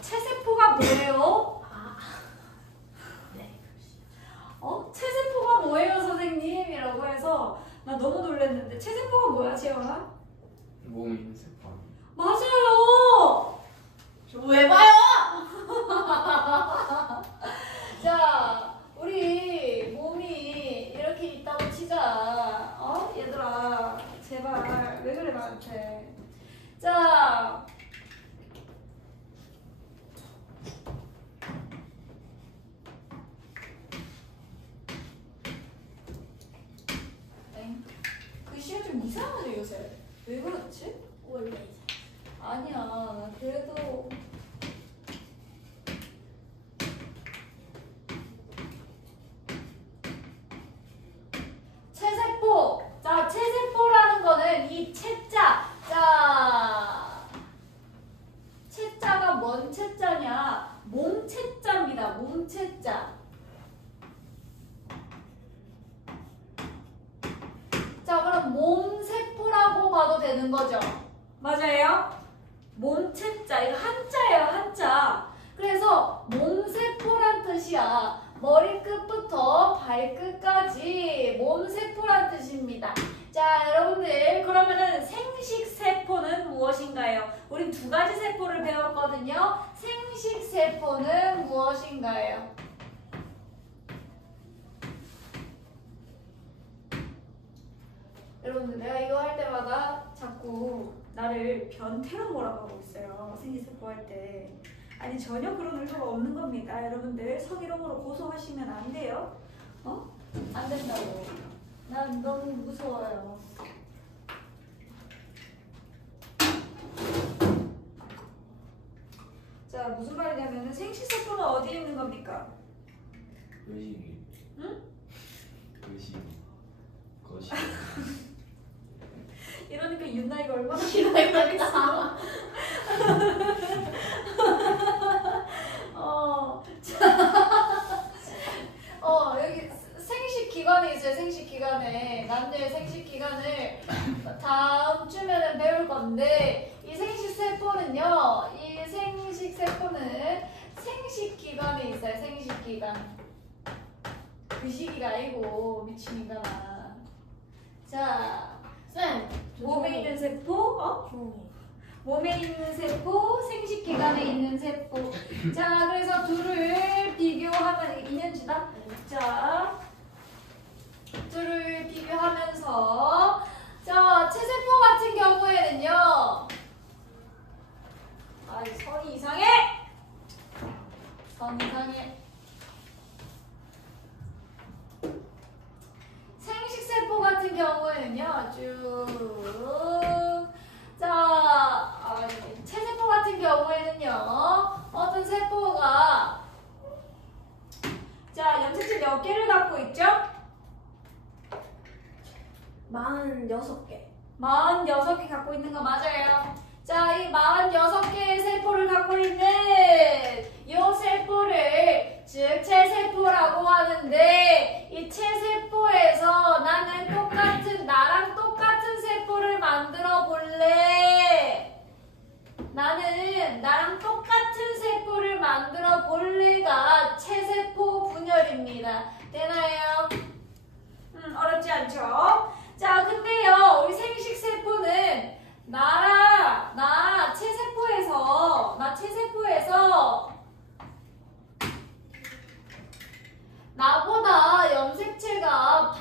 체세포가 뭐예요? 네. 체세포가 뭐예요, 선생님? 이라고 해서 나 너무 놀랐는데 체세포가 뭐야, 재현아? 몸에 있는 세포. 맞아요! 왜 봐요? 자, 우리 몸이 이렇게 있다고 치자. 얘들아, 제발 왜 그래 나한테? 자, 글씨가 좀 이상하죠 요새? 왜 그렇지? 원래 이제. 아니야, 그래도 체세포. 자, 체세포라는 거는 이 체자. 자, 체자가 뭔 체자냐? 몸체자입니다. 몸체자. 자, 그럼 몸세포라고 봐도 되는 거죠? 맞아요? 몸체자. 이거 한자예요, 한자. 그래서 몸세포란 뜻이야. 머리끝부터 발끝까지 몸세포란 뜻입니다. 자, 여러분들 그러면은 생식세포는 무엇인가요? 우린 두 가지 세포를 배웠거든요. 생식세포는 무엇인가요? 여러분들 내가 이거 할 때마다 자꾸 나를 변태로 몰아가고 있어요. 생식세포 할 때. 아니 전혀 그런 의도가 없는 겁니다. 여러분들 성희롱으로 고소하시면 안 돼요. 안 된다고. 난 너무 무서워요. 자, 무슨 말이냐면은 생식세포는 어디에 있는 겁니까? 의식이. 응? 의식. 거시. 이러니까 윤나이가 얼마나 길어야겠어. 여기 생식기관에 있어요. 생식기관에. 남녀의 생식기관을 다음 주면은 배울 건데 이 생식세포는요. 이 생식세포는 생식기관에 있어요. 생식기관. 그 시기가 아니고 미친 인간아. 자, 쌤. 몸에 있는 세포, 종이. 몸에 있는 세포, 생식기관에 있는 세포. 자, 그래서 둘을 비교하면 2년치다. 자, 둘을 비교하면서 자, 체세포 같은 경우에는요. 선이 이상해. 선 이상해. 생식세포 같은 경우에는요, 쭉. 자, 체세포 같은 경우에는요, 어떤 세포가, 자, 염색체 몇 개를 갖고 있죠? 46개. 46개 갖고 있는 거 맞아요. 자, 이 46개의 세포를 갖고 있는 이 세포를 즉 체세포라고 하는데 이 체세포에서 나랑 똑같은 세포를 만들어 볼래? 나는 나랑 똑같은 세포를 만들어 볼래가 체세포 분열입니다. 되나요? 어렵지 않죠? 자, 근데요, 우리 생식세포는 나 체세포에서 나보다 염색체가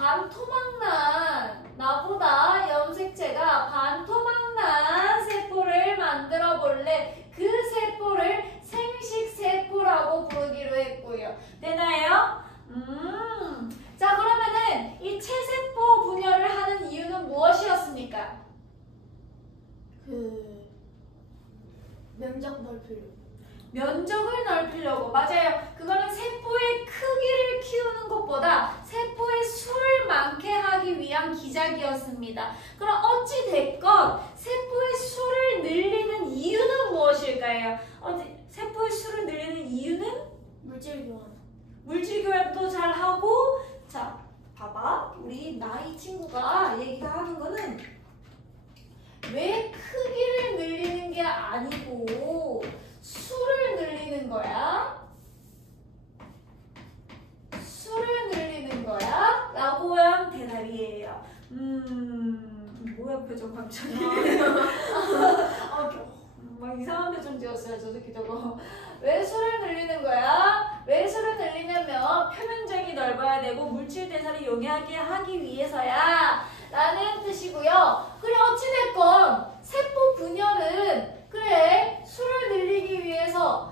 반토막난 세포를 만들어 볼래? 그 세포를 생식세포라고 부르기로 했고요. 되나요? 자, 그러면은 이 체세포 분열을 하는 이유는 무엇이었습니까? 면적을 넓히려고. 맞아요. 그거는 세포의 크기를 키우는 것보다 세포의 수를 많게 하기 위한 기작이었습니다. 그럼 어찌 됐건 세포의 수를 늘리는 이유는 무엇일까요? 세포의 수를 늘리는 이유는? 물질 교환도 잘 하고. 자, 봐봐. 우리 나이 친구가 얘기가 하는 거는 왜 크기를 늘리는 게 아니고 수를 늘리는 표정 갑자기. 막 이상한 표정 지었어요, 저 새끼 저거. 왜 술을 늘리는 거야? 왜 술을 늘리냐면 표면적이 넓어야 되고 물질 대사를 용이하게 하기 위해서야 라는 뜻이고요. 그래 어찌됐건 세포 분열은 그래 술을 늘리기 위해서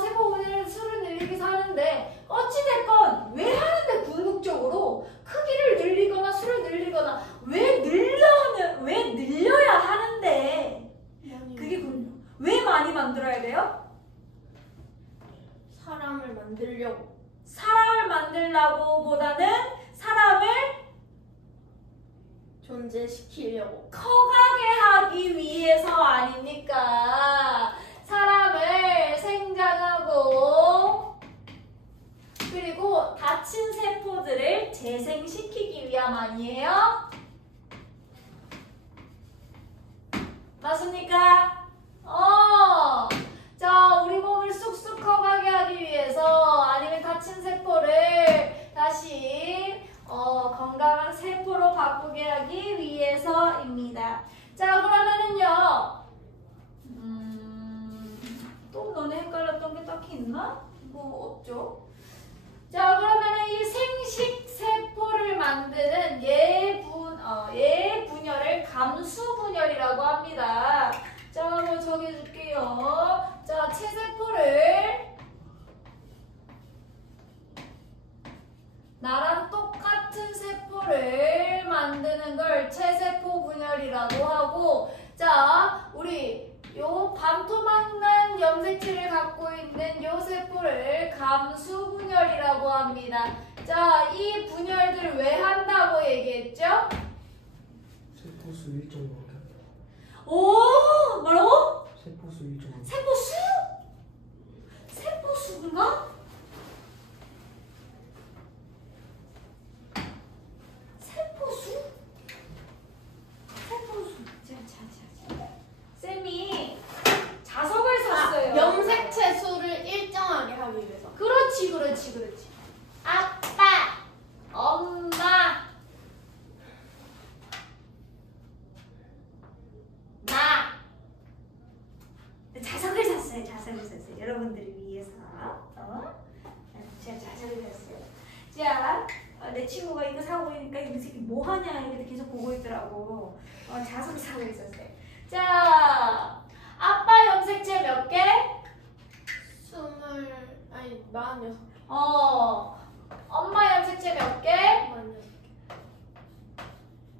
세포 분열은 술을 늘리기 위해서 하는데 어찌됐건 왜 하는데 궁극적으로 크기를 늘리거나 술을 늘리거나 왜 늘려야 하는데 그게 왜 많이 만들어야 돼요? 사람을 만들려고. 사람을 만들려고 보다는 사람을 존재시키려고. 커가게 하기 위해서 아닙니까? 사람을 생장하고 그리고 다친 세포들을 재생시키기 위함 아니에요? 맞습니까? 자, 우리 몸을 쑥쑥 커가게 하기 위해서 아니면 다친 세포를 다시 건강한 세포로 바꾸게 하기 위해서입니다. 자, 그러면은요. 또 너네 헷갈렸던 게 딱히 있나? 뭐 없죠? 자, 그러면은 이 생식 세포를 만드는 얘 분열을 감수 분열이라고 합니다. 자, 뭐 적어줄게요. 자, 체세포를 나랑 똑같은 세포를 만드는 걸 체세포 분열이라고 하고, 자, 우리 요 반토막난 염색체를 갖고 있는 요 세포를 감수 분열이라고 합니다. 자, 이 분열들을 왜 한다고 얘기했죠? 세포수 일정하게. 오, 뭐라고? 세포수 일정하게. 세포수? 세포수인가? 세포수? 세포수. 자. 쌤이 자석을 샀어요. 염색체 수를 일정하게 하기 위해서. 그렇지. 아빠, 엄마, 나. 자석을 샀어요. 여러분들을 위해서. 제가 자석을 샀어요. 자, 내 친구가 이거 사고 있으니까 이 새끼 뭐 하냐 이렇게 계속 보고 있더라고. 자석을 사고 있었어요. 자, 아빠 염색체 몇 개? 46개. 엄마 염색체 몇 개?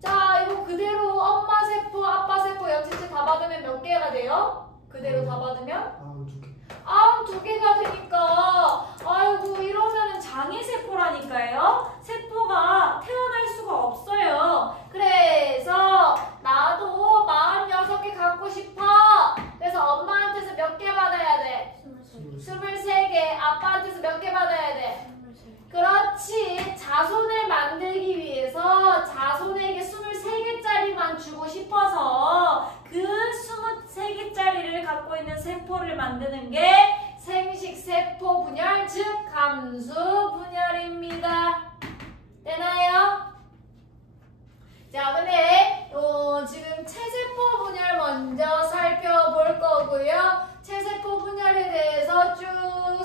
자, 이거 그대로 엄마 세포, 아빠 세포 염색체 다 받으면 몇 개가 돼요? 그대로 다 받으면? 92개가 되니까, 아이고, 이러면은 장애세포라니까요? 세포가 태어날 수가 없어요. 그래서, 나도 46개 갖고 싶어. 그래서 엄마한테서 몇 개 받아야 돼? 23개. 아빠한테서 몇 개 받아야 돼? 그렇지. 자손을 만들기 위해서 자손에게 23개짜리만 주고 싶어서 그 23개짜리를 갖고 있는 세포를 만드는 게 생식세포 분열, 즉 감수 분열입니다. 되나요? 자, 근데 지금 체세포 분열 먼저 살펴볼 거고요. 체세포 분열에 대해서 쭉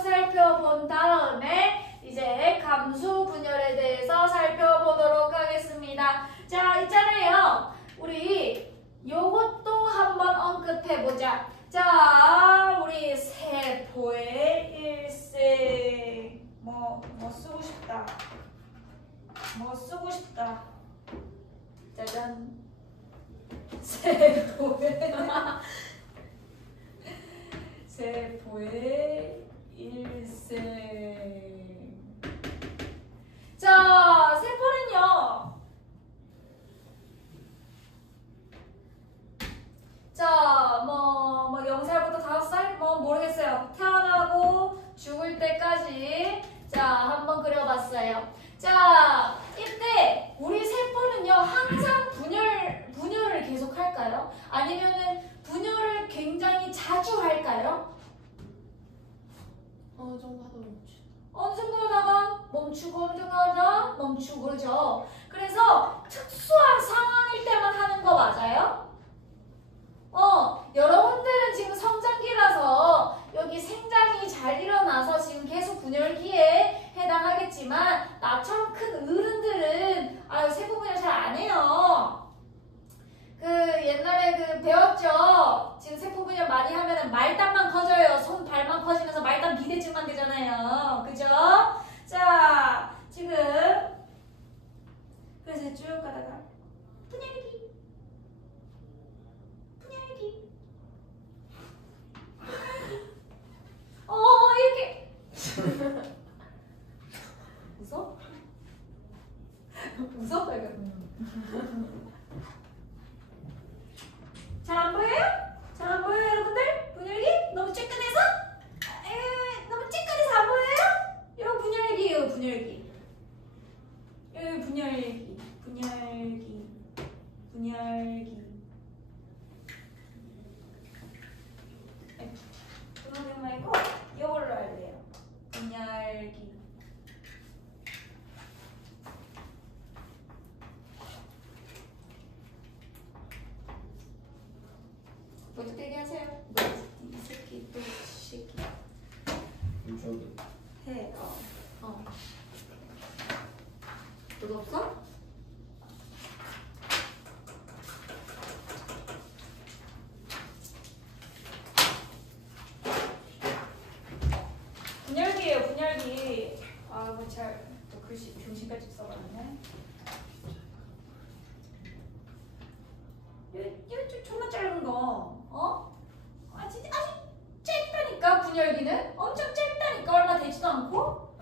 살펴본 다음에 이제 감수 분열에 대해서 살펴보도록 하겠습니다. 자, 있잖아요. 우리 요것도 한번 언급해보자. 자, 우리 세포의 일생. 뭐 쓰고 싶다. 짜잔. 세포의 일생. 자, 세포는요. 자, 뭐 0살부터 5살? 뭐 모르겠어요. 태어나고 죽을 때까지. 자, 한번 그려봤어요. 자, 이때 우리 세포는요, 항상 분열을 계속 할까요? 아니면은 분열을 굉장히 자주 할까요? 어느 정도 하다 멈추. 어느 정도 하다가 멈추고, 어느 정도 하다가 멈추고, 그러죠. 그래서 특수한 상황일 때만 하는 거 거 맞아요? 여러분들은 지금 성장기라서 여기 생장이 잘 일어나서 지금 계속 분열기에 해당하겠지만 나처럼 큰 어른들은 세포분열 잘 안 해요. 그 옛날에 그 배웠죠? 지금 세포분열 많이 하면은 말단만 커져요. 손, 발만 커지면서 말단 비대증만 되잖아요. 그죠? 자, 지금 그래서 쭉 가다가 분열기 이렇게 웃어? 웃어? 잘 안 보여요? 잘 안 보여요 여러분들? 분열기? 너무 쬐끈해서? 너무 쬐끈해서 안 보여요? 이거 분열기예요 분열기. 여기 분열기 분홍색 말고 이걸로 할래요. 분열기. 어떻게 얘기하세요? 이 새끼 또 새끼 저기 해. 너도 없어? 분열기예요 분열기. 뭐 잘 또 글씨 중심까지 써봤네. 이거 존나 짧은 거. 아주 짧다니까 분열기는 엄청 짧다니까 얼마 되지도 않고.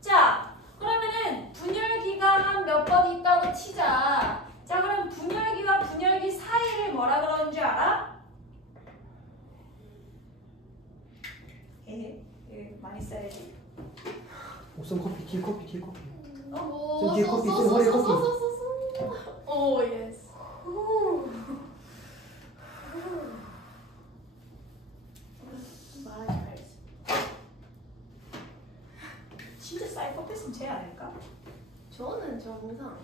자 그러면은 분열기가 한 몇 번 있다고 치자. 자 그럼 분열기와 분열기 사이를 뭐라 그러는 줄 알아? 많이 써야지. 옥선 커피, 티 커피. 오, 좀 뒤에 커피, 좀 허리 커피. 오, 예스. 말 잘했어. 진짜 사이코패스는 쟤 아닐까? 저는 정상.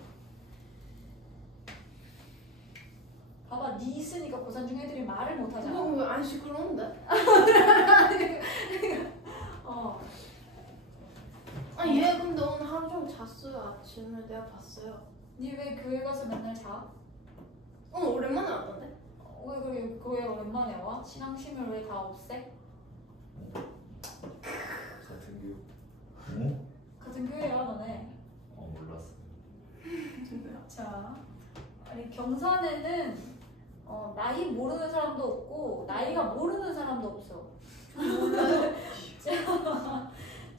봐봐 니 있으니까 고산 중 애들이 말을 못하잖아. 왜안 시끄러운데? 아니 얘 근데 오늘 하루 종일 잤어요. 아침에 내가 봤어요. 니 왜 교회 가서 맨날 자? 오늘 오랜만에 왔던데? 왜 그래 교회 오랜만에 와? 신앙심을 왜 다 없애? 같은 교육. 어? 같은 교회야 너네. 몰랐어. 자, 아니 경산에는 나이 모르는 사람도 없고 나이가 모르는 사람도 없어.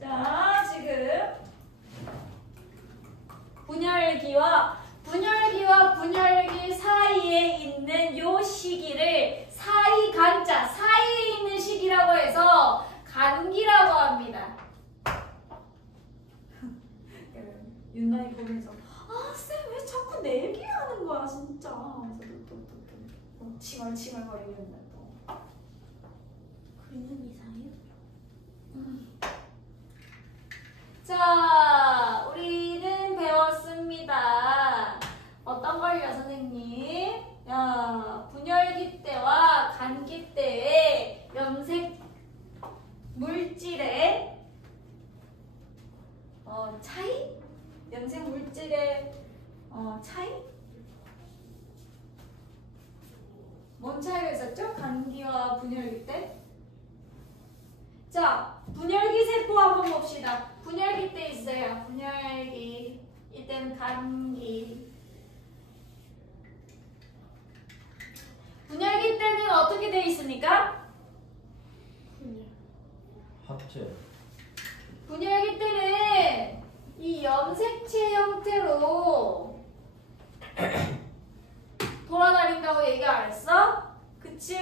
자 지금 분열기와 분열기 사이에 있는 요 시기를 사이 간자 사이에 있는 시기라고 해서 간기라고 합니다. 윤나이 보면서 쌤 왜 자꾸 내 얘기하는 거야 진짜. 또 칭얼칭얼거리는데 또. 그리는 이상해요? 자, 우리는 배웠습니다. 어떤 걸요, 선생님? 분열기 때와 간기 때의 염색 물질의 차이? 염색 물질의 차이? 뭔 차이가 있었죠? 간기와 분열기 때? 자, 분열기 세포 한번 봅시다. 분열기 때 있어요. 분열기. 이때는 간기. 분열기 때는 어떻게 돼 있습니까? 합체. 분열기 때는 이 염색체 형태로 돌아다닌다고 얘기 안 했어? 그치?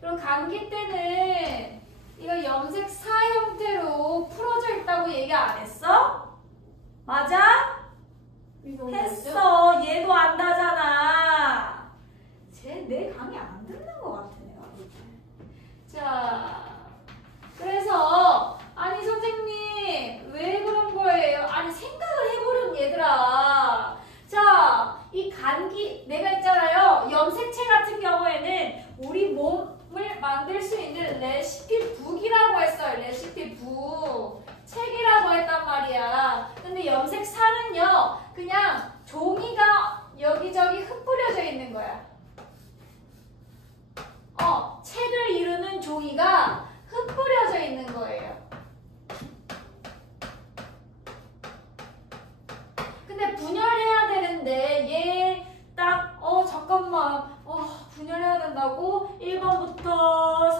그리고 간기 때는 이거 염색사 형태로 풀어져 있다고 얘기 안 했어? 맞아? 했어. 얘도 안다잖아. 쟤 내 강의 안 듣는 것 같아 내가 볼 때. 자, 그래서 아니 선생님 왜 그런 거예요? 아니 종이가 흩뿌려져 있는 거예요. 근데 분열해야 되는데 얘 딱 잠깐만 분열해야 된다고 1번부터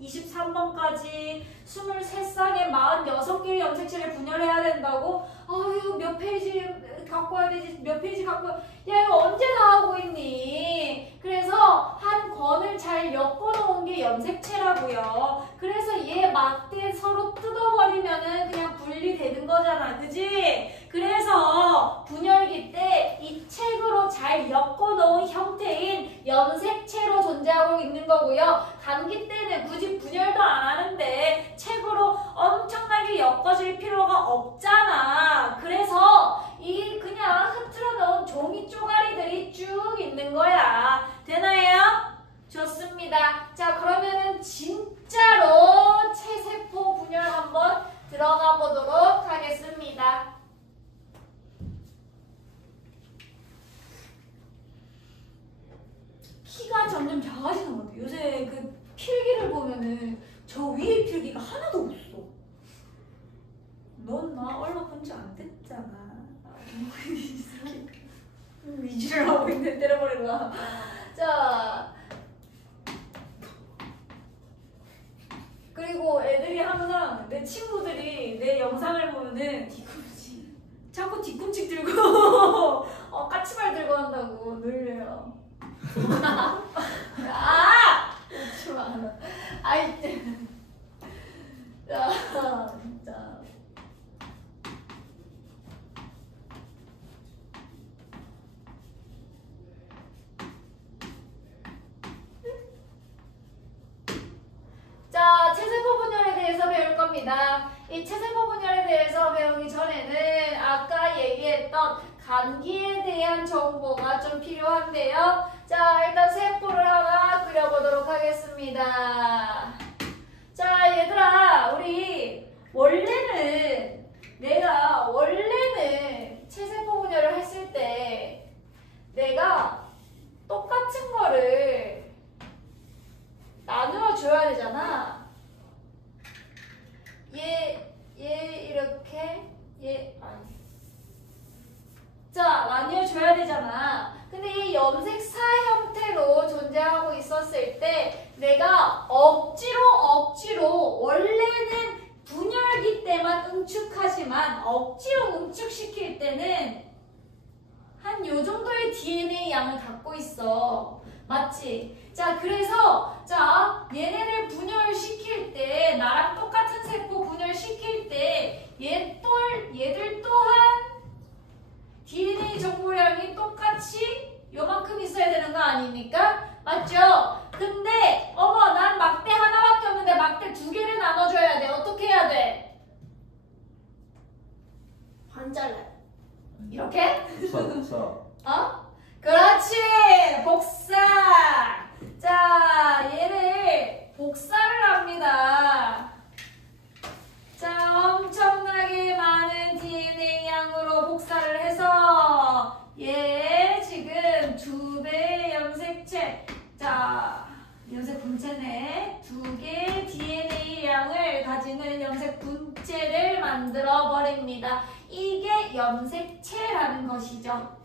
23번까지 23쌍의 46개의 염색체를 분열해야 된다고 이거 몇 페이지 갖고 와야 되지 몇 페이지 갖고 야 이거 언제 다 하고 있니? 그래서 한 권을 잘 엮어 놓은 게 염색체라고요. 그래서 얘 막대 서로 뜯어버리면은 그냥 분리되는 거잖아, 그지? 그래서 분열기 때 이 책으로 잘 엮어 놓은 형태인 염색체로 존재하고 있는 거고요. 감기 때는 굳이 분열도 안 하는데 책으로 엄청나게 엮어줄 필요가 없잖아. 그래서 이 그냥 흐트러 놓은 종이 쪼가리들이 쭉 있는 거야. 되나요? 좋습니다. 자, 그러면은 진짜로 체세포 분열 한번 들어가 보도록 하겠습니다. 키가 점점 작아지는 것 같아. 요새 그 필기를 보면은 저 위에 필기가 하나도 없어. 넌 나 얼마 본 지 안 됐잖아. 위지를 하고 있는 때려버리구나. 자, 그리고 애들이 항상 내 친구들이 내 영상을 보면은 뒤꿈치 자꾸 뒤꿈치 들고 까치발 들고 한다고 놀려요. 웃지 마. 아이 진짜. 자, 체세포 분열에 대해서 배울 겁니다. 이 체세포 분열에 대해서 배우기 전에는 아까 얘기했던 감기에 대한 정보가 좀 필요한데요. 자, 일단 세포를 하나 그려보도록 하겠습니다. 자, 얘들아, 우리 내가 원래는 체세포 분열을 했을 때 내가 똑같은 거를 나누어 줘야 되잖아. 얘 이렇게 자, 나뉘어 줘야 되잖아. 근데 이 염색사 형태로 존재하고 있었을 때 내가 억지로 원래는 분열기 때만 응축하지만 억지로 응축시킬 때는 한 요 정도의 DNA 양을 갖고 있어. 맞지? 자, 그래서 얘네를 분열시킬 때 나랑 똑같은 세포 분열시킬 때 얘들 또한 DNA 정보량이 똑같이 요만큼 있어야 되는 거 아닙니까? 맞죠? 근데 난 막대 하나밖에 없는데 막대 2개를 나눠줘야 돼. 어떻게 해야 돼? 반잘라. 이렇게? 복사. 그렇지! 복사! 자, 얘를 복사를 합니다. 자, 엄청나게 많은 DNA 양으로 복사를 해서 얘 지금 2배의 염색체, 자, 염색 분체네. 2개의 DNA 양을 가지는 염색 분체를 만들어 버립니다. 이게 염색체라는 것이죠.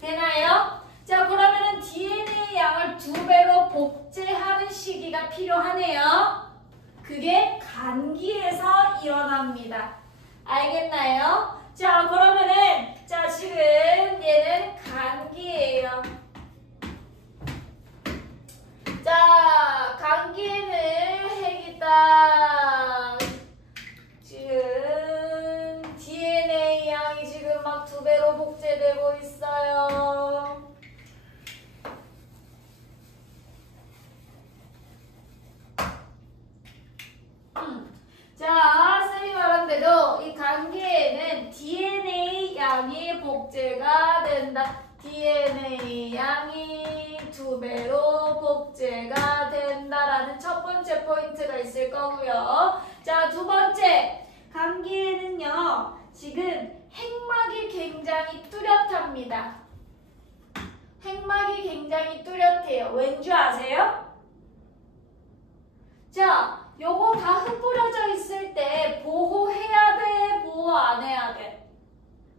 되나요? 자, 그러면은 DNA 양을 2배로 복제하는 시기가 필요하네요. 그게 감기에서 일어납니다. 알겠나요? 자, 그러면은 지금 얘는 감기예요. 자, 감기에는 핵이 딱 지금 DNA 양이 지금 막 2배로 복제되고 있어요. 자, 쌤이 말한 대로 이 감기에는 DNA 양이 복제가 된다. DNA 양이 2배로 복제가 된다라는 첫 번째 포인트가 있을 거고요. 자, 2번째, 감기에는요 지금 핵막이 굉장히 뚜렷합니다. 핵막이 굉장히 뚜렷해요. 왠 줄 아세요? 자, 요거 다 흩뿌려져 있을 때 보호해야 돼? 보호 안 해야 돼?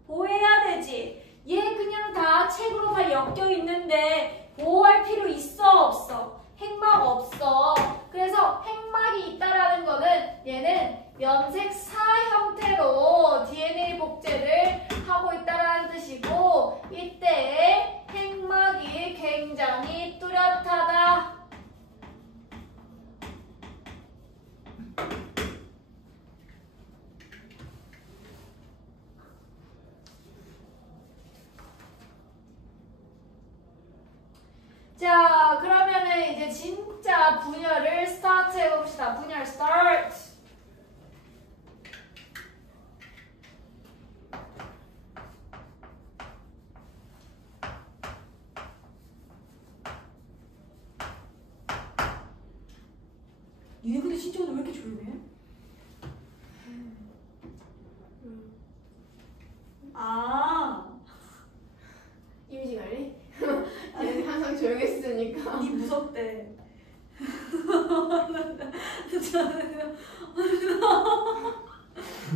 보호해야 되지. 얘 그냥 다 책으로 다 엮여 있는데 보호할 필요 있어 없어? 핵막 없어. 그래서 핵막이 있다라는 거는 얘는 염색사 형태로 DNA 복제를 하고 있다라는 뜻이고, 이때 핵막이 굉장히 뚜렷하다. 자, 그러면은 이제 진짜 분열을 스타트 해봅시다. 분열 스타트. 니네 근데 진짜 오늘 왜 이렇게 조용해? 아, 이미지 관리? 얘는 항상 조용했으니까. 니 무섭대.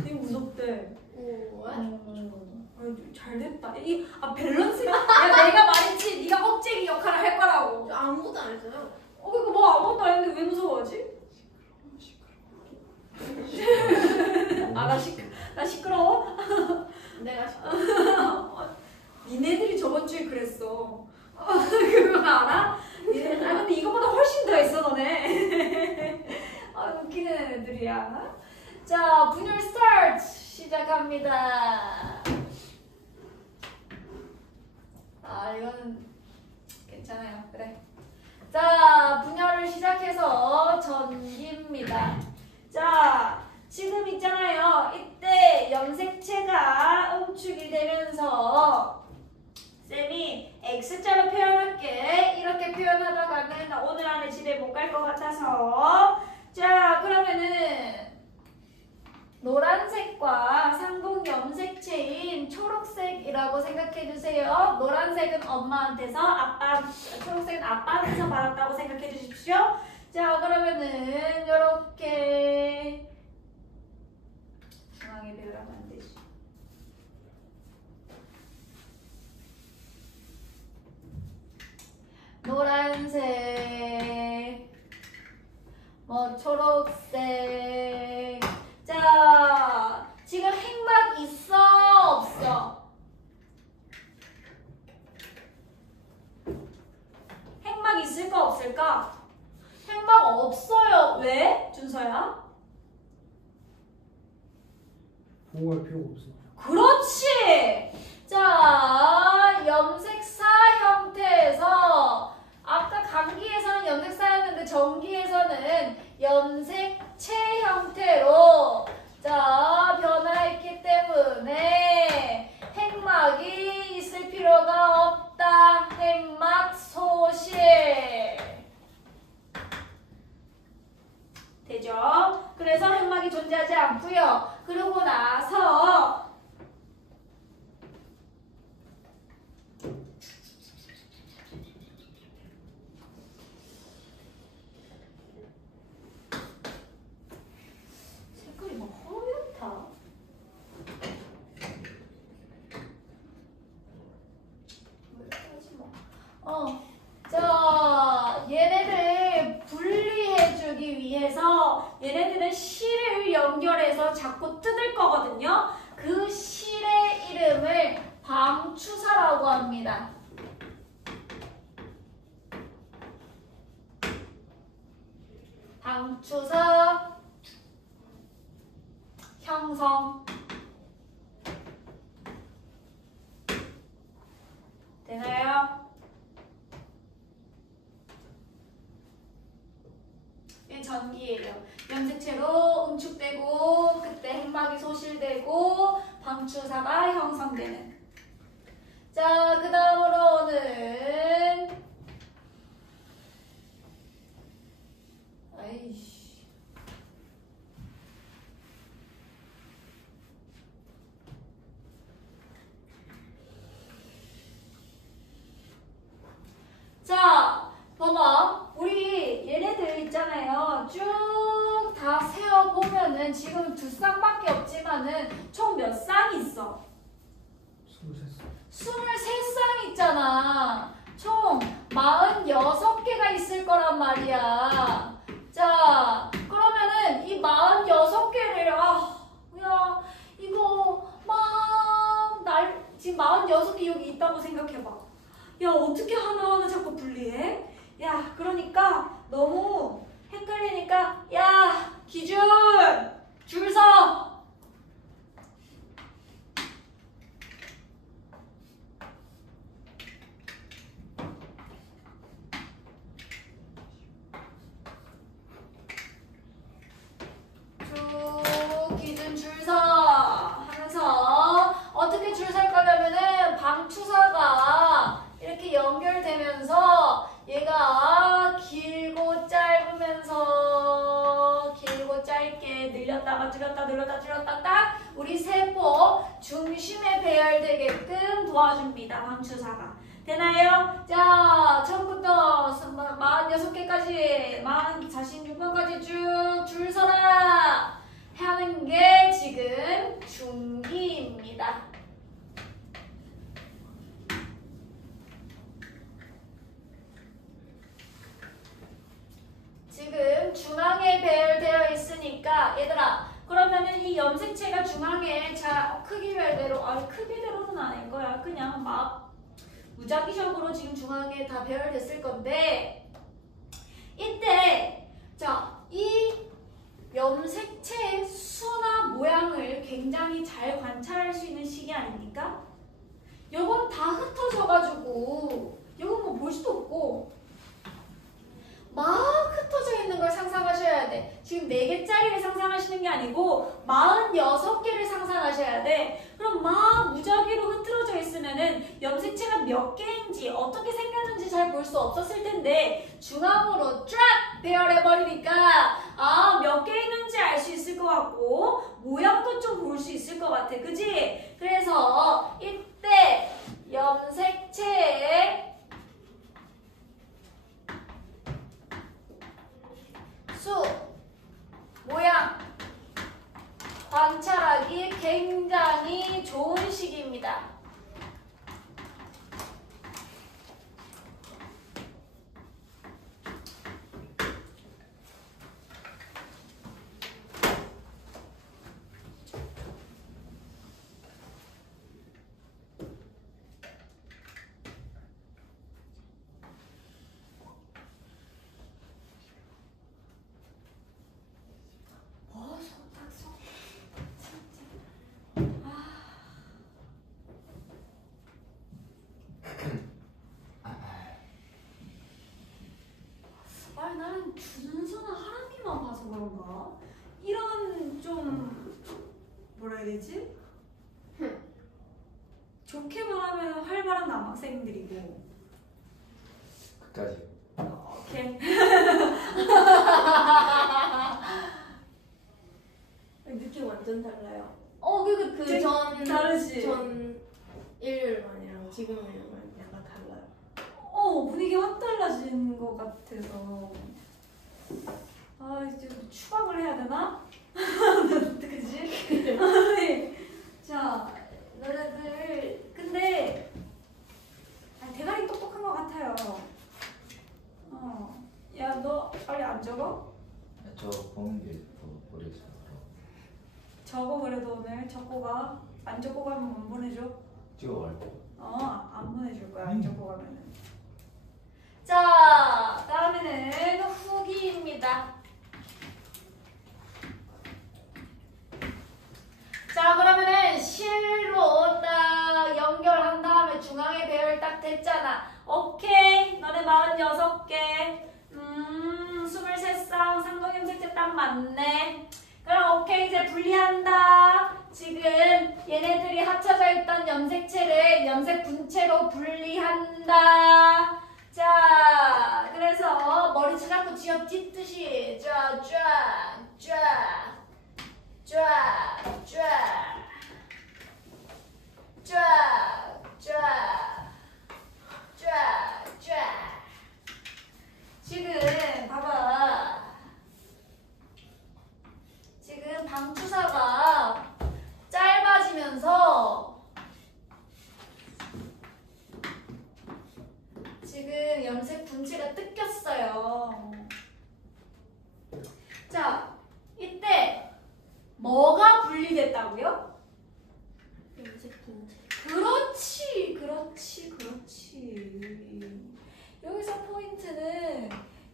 니 무섭대. 오, 잘 됐다. 밸런스. 야, 내가 말했지. 네가 억제기 역할을 할 거라고. 저 아무것도 안 했어요. 이거 뭐 아무것도 안 했는데 왜 무서워하지? 나 시끄러워? 내가 시끄러워. 니네들이 저번 주에 그랬어. 그거 알아? 근데 이거보다 훨씬 더 했어, 너네. 웃기는 애들이야. 자, 분열 스타트 시작합니다. 이거는 괜찮아요. 그래. 자, 분열을 시작해서 전기입니다. 자, 지금 있잖아요. 이때 염색체가 응축이 되면서 쌤이 X자로 표현할게. 이렇게 표현하다가는 오늘 안에 집에 못 갈 것 같아서. 자, 그러면은 노란색과 상동 염색체인 초록색이라고 생각해주세요. 노란색은 엄마한테서, 초록색은 아빠한테서 받았다고 생각해 주십시오. 자, 그러면은 이렇게 중앙에 배열하면 안 되지. 노란색, 초록색. 자, 지금 핵막 있어 없어? 핵막 있을까 없을까? 핵막 없어요. 왜? 준서야? 보호할 필요가 없어. 그렇지! 자, 염색사 형태에서 아까 감기에서는 염색사였는데 전기에서는 염색체 형태로 변화했기 때문에 핵막이 있을 필요가 없다. 핵막 소실. 되죠? 그래서 핵막이 존재하지 않고요. 그러고 나서 색깔이 막 허옇다. 자, 얘네들 분리해주기 위해서 얘네들은 실을 연결해서 자꾸 뜯을 거거든요. 그 실의 이름을 방추사라고 합니다. 방추사 형성. 되나요? 이 전기예요. 염색체로 응축되고 그때 핵막이 소실되고 방추사가 형성되는. 자, 그 다음으로는 자, 봐봐. 우리 얘네들 있잖아요. 쭉 방추사는 총 몇 쌍 있어? 23살. 23쌍 있잖아. 총 46개가 있을 거란 말이야. 자, 그러면은 이 46개를 야, 이거 지금 46개 여기 있다고 생각해봐. 야, 어떻게 하나하나 자꾸 분리해? 야, 그러니까 너무 헷갈리니까 야, 기준! 줄 서! 기준 줄 서 하면서 어떻게 줄 설 거냐면은 방추사가 이렇게 연결되면서 얘가 길고 짧으면서 길고 짧게 늘렸다가 줄였다 늘렸다 줄였다 딱 우리 세포 중심에 배열되게끔 도와줍니다. 방추사가. 되나요? 자, 처음부터 46개까지 46번까지 쭉 줄 서라 하는 게 지금 중기입니다. 지금 중앙에 배열되어 있으니까 얘들아, 그러면은 이 염색체가 중앙에 자 크기별대로 크기대로는 아닐 거야. 그냥 막 무작위적으로 지금 중앙에 다 배열됐을 건데 이때 자, 이 염색체의 수나 모양을 굉장히 잘 관찰할 수 있는 시기 아닙니까? 요건 다 흩어져가지고 요건 뭐 볼 수도 없고 막 흩어져 있는 걸 상상하셔야 돼. 지금 4개짜리를 상상하시는 게 아니고 46개를 상상하셔야 돼. 그럼 막 무작위로 흐트러져 있으면은 염색체가 몇 개인지 어떻게 생겼는지 잘 볼 수 없었을 텐데 중앙으로 쫙 배열해버리니까 몇 개 있는지 알 수 있을 것 같고 모양도 좀 볼 수 있을 것 같아. 그지? 그래서 이때 염색체의 수, 모양 관찰하기 굉장히 좋은 시기입니다. 나는 준서나 하람이만 봐서 그런가? 이런 좀 뭐라 해야 되지? 좋게 말하면 활발한 남학생들이고 끝까지. 오케이. 느낌 완전 달라요. 전 다르지? 전 일요일만이랑 지금이랑 약간 달라요. 분위기 확 달라진 것 같아서 이제 추방을 해야 되나? 어떡하지? 자, 너네들 근데 대가리 똑똑한 것 같아요. 야, 너 빨리 안 적어? 저 보는 게 모르겠어. 적어. 그래도 오늘 적고 가. 안 적고 가면 안 보내줘. 찍어갈고. 안 보내줄 거야. 안 적고 가면은. 자, 다음에는 후기입니다. 자, 그러면은 실로 딱 연결한 다음에 중앙에 배열 딱 됐잖아. 오케이. 너네 46개. 23쌍 상동염색체 딱 맞네. 그럼 오케이. 이제 분리한다. 지금 얘네들이 합쳐져 있던 염색체를 염색 분체로 분리한다. 자, 그래서 머리 자꾸 쥐어 찢듯이 쫙, 쫙, 쫙, 쫙, 쫙, 쫙, 쫙, 쫙, 쫙. 지금 봐봐. 지금 방추사가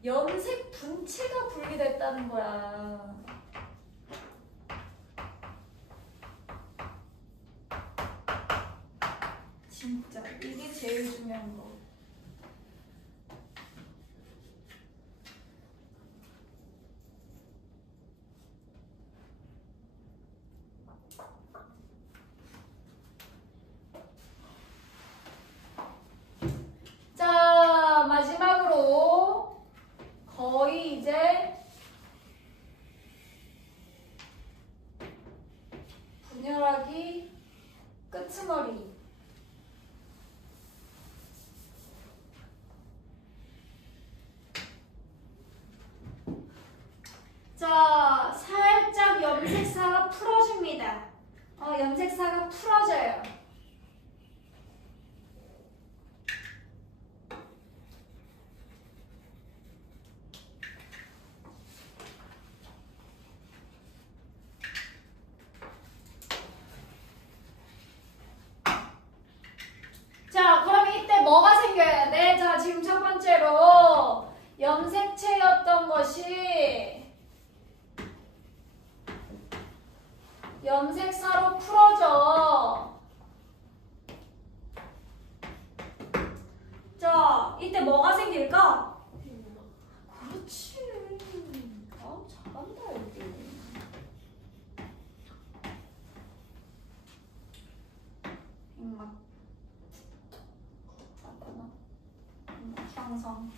염색 분체가 분리됐다는 거야. 진짜 이게 제일 중요한 거. 자, 마지막으로 거의 이제 분열하기 끝머리. 자, 살짝 염색사가 풀어줍니다. 염색사가 풀어져요. 자, 그럼 이때 뭐가 생겨야 돼? 자, 지금 첫 번째로 염색체였던 것이 염색사로 풀어져. 자, 이때 뭐가 생길까? 그렇지. 잘한다, 여기. 흑막. 나타나. 형성.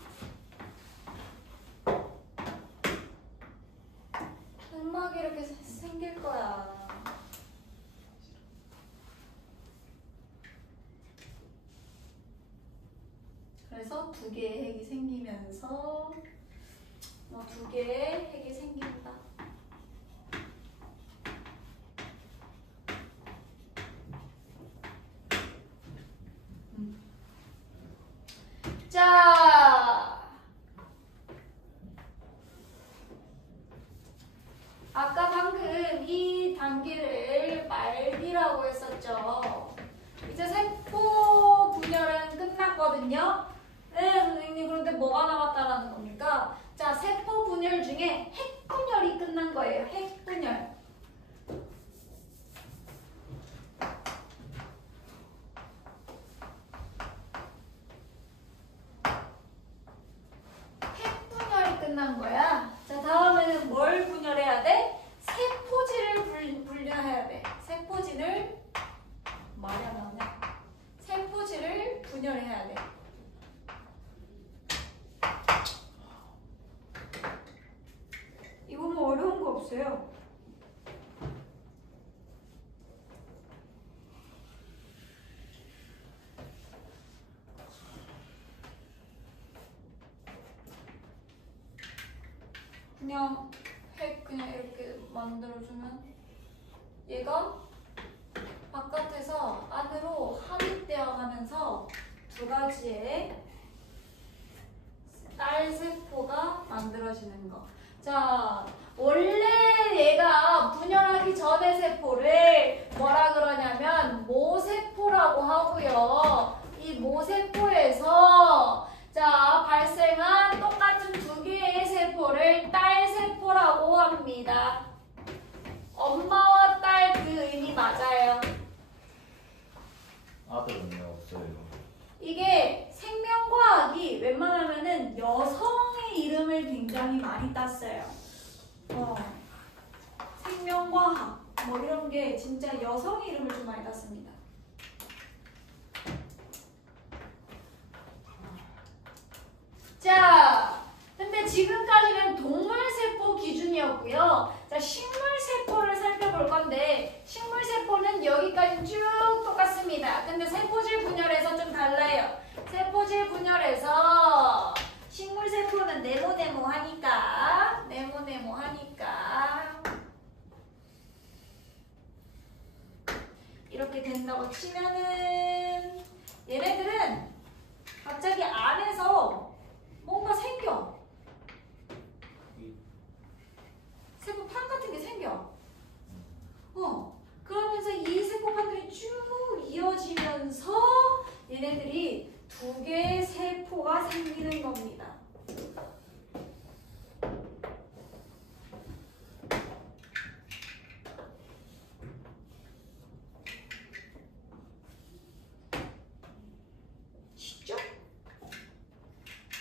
흑막이 이렇게 생길 거야. 그래서 두 개의 핵이 생기면서 두 개의 핵이 생긴다. 자, 아까 방금 이 단계를 말기라고 했었죠. 이제 세포 분열은 끝났거든요. 네, 선생님, 그런데 뭐가 남았다라는 겁니까? 자, 세포 분열 중에 핵 분열이 끝난 거예요. 핵 분열. 핵 분열이 끝난 거야. 자, 다음에는 뭘 분열해야 돼? 세포질을 분열해야 돼. 세포질을 말이 안 나오네. 세포질을 분열해야 돼. 이거 뭐 어려운 거 없어요. 그냥 핵 그냥 이렇게 만들어주면 얘가 바깥에서 안으로 합입되어 가면서 두 가지의 딸 세포가 만들어지는 거. 자, 원래 얘가 분열하기 전의 세포를 뭐라 그러냐면 모세포라고 하고요. 이 모세포에서 자, 발생한 똑같은 두 개의 세포를 딸 세포라고 합니다. 엄마와 딸 그 의미 맞아요. 아들은 왜 없어요? 이게 생명과학이 웬만하면은 여성의 이름을 굉장히 많이 땄어요. 생명과학 뭐 이런 게 진짜 여성의 이름을 좀 많이 땄습니다. 자, 근데 지금까지는 동물세포 기준이었고요. 자, 식물세포를 살펴볼 건데 식물세포는 여기까지 쭉 똑같습니다. 근데 세포질 분열에서 좀 달라요. 세포질 분열에서 식물세포는 네모네모하니까 이렇게 된다고 치면은 얘네들은 갑자기 안에서 뭔가 생겨. 세포판 같은 게 생겨. 그러면서 이 세포판들이 쭉 이어지면서 얘네들이 두 개의 세포가 생기는 겁니다.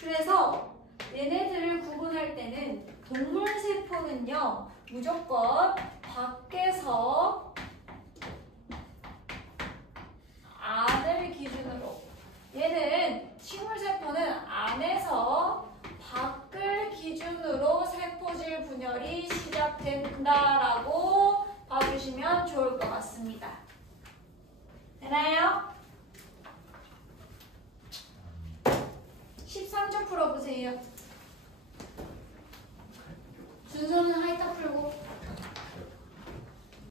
그래서 얘네들을 구분할 때는 동물세포는요 무조건 밖에서 안을 기준으로, 얘는 식물세포는 안에서 밖을 기준으로 세포질 분열이 시작된다라고 봐주시면 좋을 것 같습니다. 되나요? 13쪽 풀어보세요.